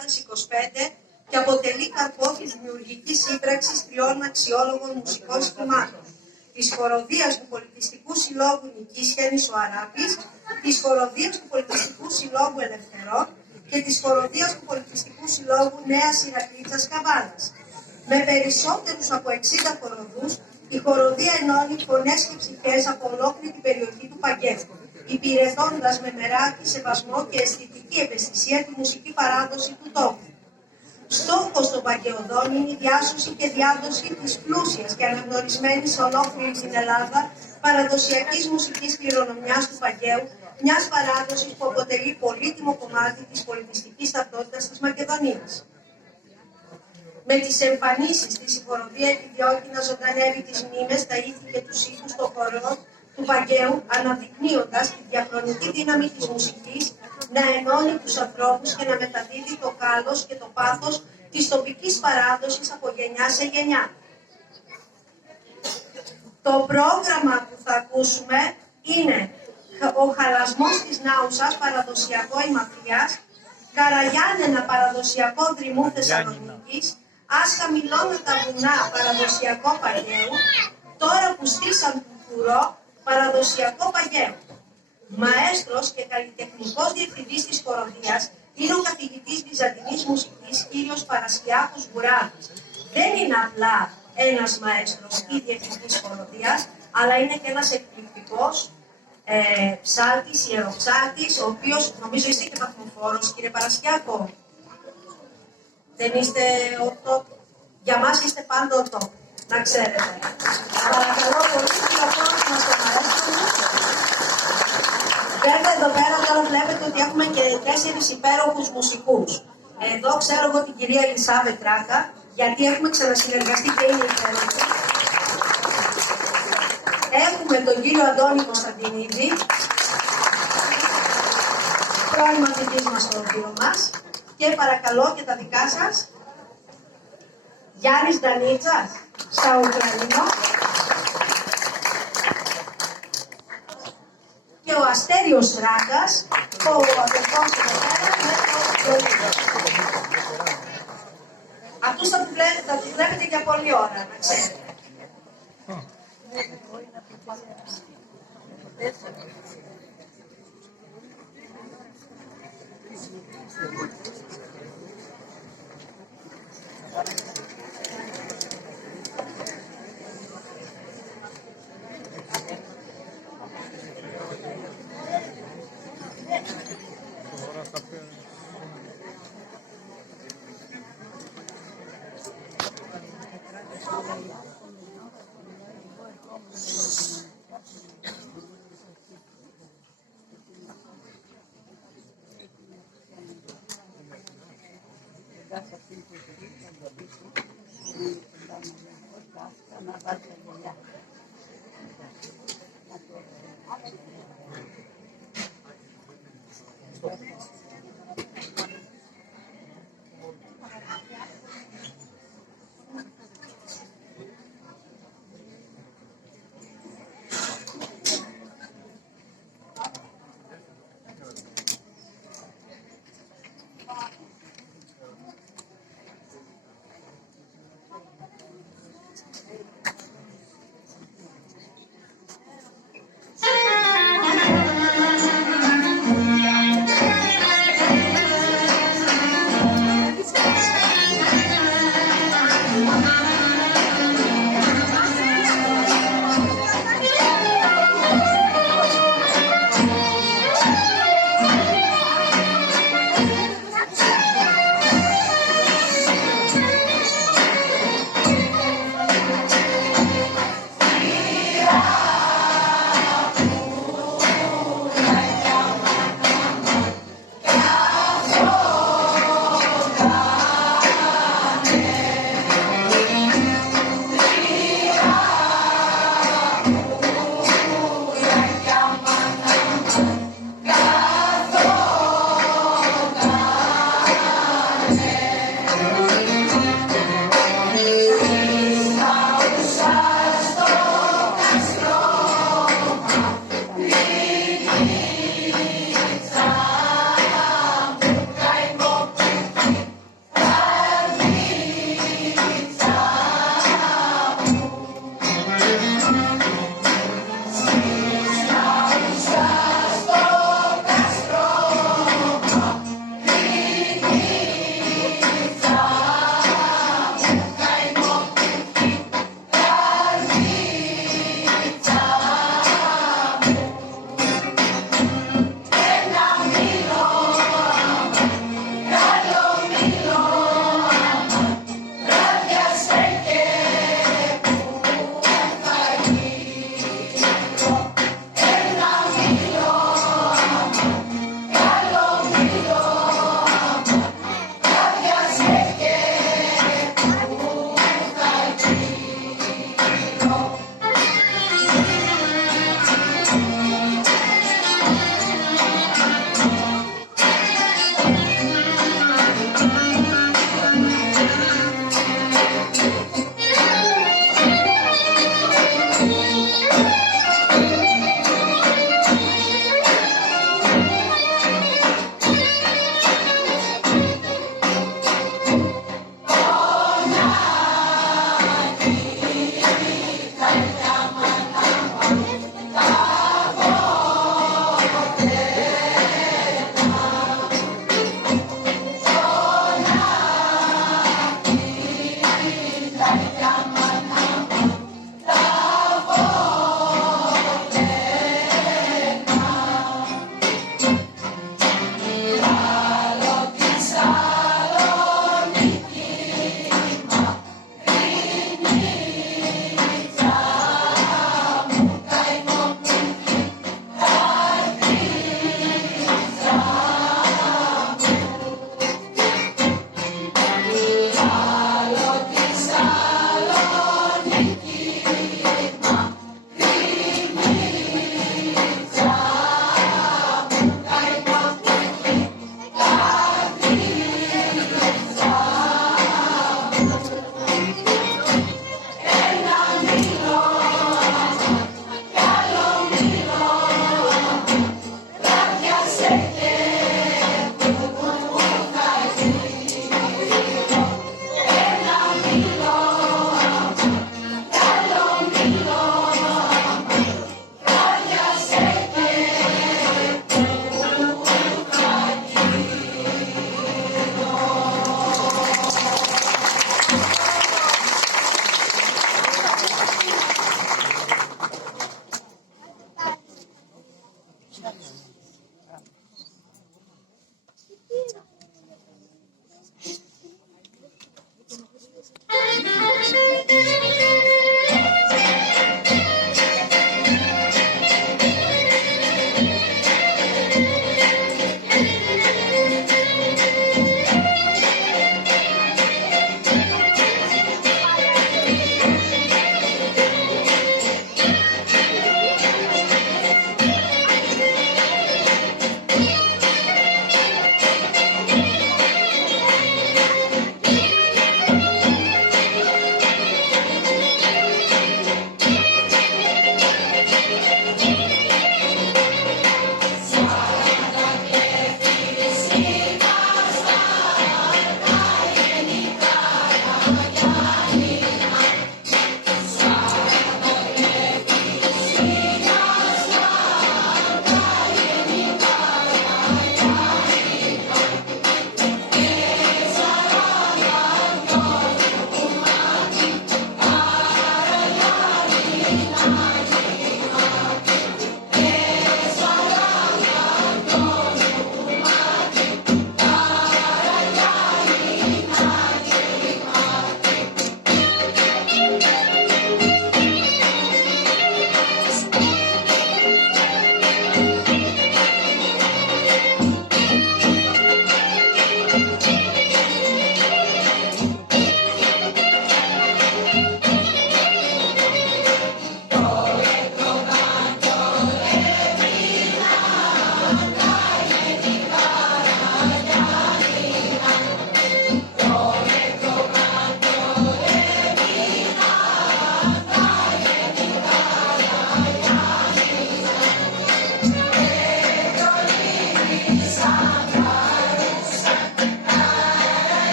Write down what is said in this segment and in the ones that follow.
2025 και αποτελεί καρπό της δημιουργικής σύμπραξης 3 αξιόλογων μουσικών σχημάτων. Της χοροδίας του Πολιτιστικού Συλλόγου Νικήσιανης ο Αράπης, της χοροδίας του Πολιτιστικού Συλλόγου Ελευθερών και της χοροδίας του Πολιτιστικού Συλλόγου Νέας Ηρακλήτσας Καβάλας. Με περισσότερους από 60 χοροδούς, η χοροδία ενώνει φωνές και ψυχές από ολόκληρη την περιοχή του Παγκαίου, υπηρετώντας με μεράκι σεβασμό και αισθητική ευαισθησία τη μουσική παράδοση του τόπου. Στόχος των Παγκαιωδών είναι η διάσωση και διάδοση της πλούσιας και αναγνωρισμένης σε ολόκληρη την Ελλάδα παραδοσιακής μουσικής κληρονομιάς του Παγκαίου, μιας παράδοσης που αποτελεί πολύτιμο κομμάτι της πολιτιστικής ταυτότητας της Μακεδονίας. Με τις εμφανίσεις της, η χοροδία επιδιώκει να ζωντανεύει τις μνήμες, τα ήθη και τους ήχους των χωρών του Παγκαίου, αναδεικνύοντας τη διαχρονική δύναμη της μουσικής να ενώνει τους ανθρώπους και να μεταδίδει το κάλος και το πάθος της τοπικής παράδοσης από γενιά σε γενιά. Το πρόγραμμα που θα ακούσουμε είναι ο χαλασμός της Νάουσας, παραδοσιακό ημαθίας, Καραγιάννενα, παραδοσιακό Δρυμού Θεσσαλονίκης, Ας χαμηλώνω τα βουνά, παραδοσιακό Παγκαίου, Τώρα που στήσαν του φουρό, παραδοσιακό Παγκαίου. Μαέστρος και καλλιτεχνικός διευθυντής της χοροδίας είναι ο καθηγητής βυζαντινής μουσικής κύριος Παρασκιάκος Γουράδης. Δεν είναι απλά ένας μαέστρος ή διευθυντής χοροδίας, αλλά είναι και ένας εκπληκτικός ψάλτης, ιεροψάλτης, ο οποίος νομίζω είστε και βαθμοφόρος, κύριε Παρασκιάκο. Δεν είστε ορτό. Για μας είστε πάντα ορτό, να ξέρετε. Παρακαλώ πολύ, κύριε μας το μαέστρο. Βέβαια εδώ πέρα τώρα βλέπετε ότι έχουμε και 4 υπέροχους μουσικούς. Εδώ ξέρω εγώ την κυρία Ελισάβετ Τράκα, γιατί έχουμε ξανασυνεργαστεί και είναι υπέροχη. Έχουμε τον κύριο Αντώνη Κωνσταντινίδη, πρώην μαθητής μας στο οδείο μας. Και παρακαλώ και τα δικά σας. Γιάννης Ντανίτσας, στα Ουκρανινό. Και ο Αστέριος Ράγκας, ο αδερφός του πατέρα με το βιολίνο. Αυτούς θα τους βλέπετε για πολλή ώρα, να ξέρετε.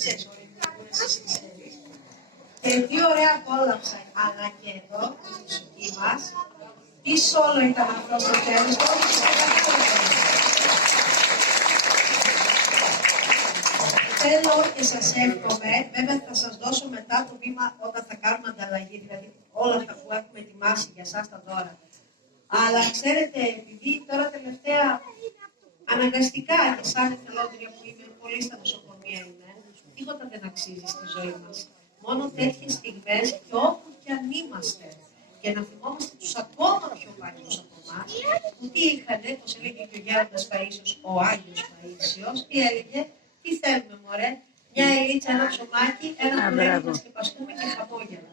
ξέρεις, εσύ ξέρεις. Και τι ωραία απόλαυσα, αλλά και εδώ, στη μουσική μας, τι σόλο ήταν αυτό στο τέλος, όλοι τους καταλάβαμε. Θέλω και σας εύχομαι, βέβαια θα σας δώσω μετά το βήμα όταν θα κάνουμε ανταλλαγή, δηλαδή όλα αυτά που έχουμε ετοιμάσει για εσάς τα δώρα. Αλλά ξέρετε, επειδή τώρα τελευταία αναγκαστικά και σαν εθελόντρια που είμαι πολύ στα νοσοκομεία είμαι, τίποτα δεν αξίζει στη ζωή μας. Μόνο τέτοιες στιγμές και όπου κι αν είμαστε. Και να θυμόμαστε τους ακόμα πιο παλιούς από εμάς, που τι είχανε, όπως έλεγε και ο Γέροντας Παΐσιος, ο Άγιος Παΐσιος, τι έλεγε, τι θέλουμε μωρέ, μια ελίτσα, ένα ψωμάκι, ένα κουρέλι να σκεπαστούμε και χαμόγελα.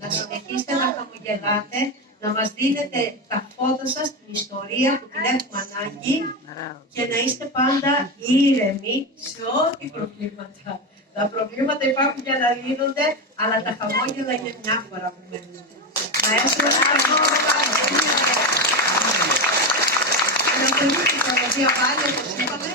Να συνεχίσετε να χαμογελάτε, να μας δίνετε τα φώτα σας, την ιστορία που την έχουμε ανάγκη και να είστε πάντα ήρεμοι σε ό,τι προβλήματα. Τα προβλήματα υπάρχουν για να λύνονται, αλλά τα χαμόγελα είναι μια φορά που μένουν. Μαέστρο, να πολύ την πάλι, όπως είπαμε,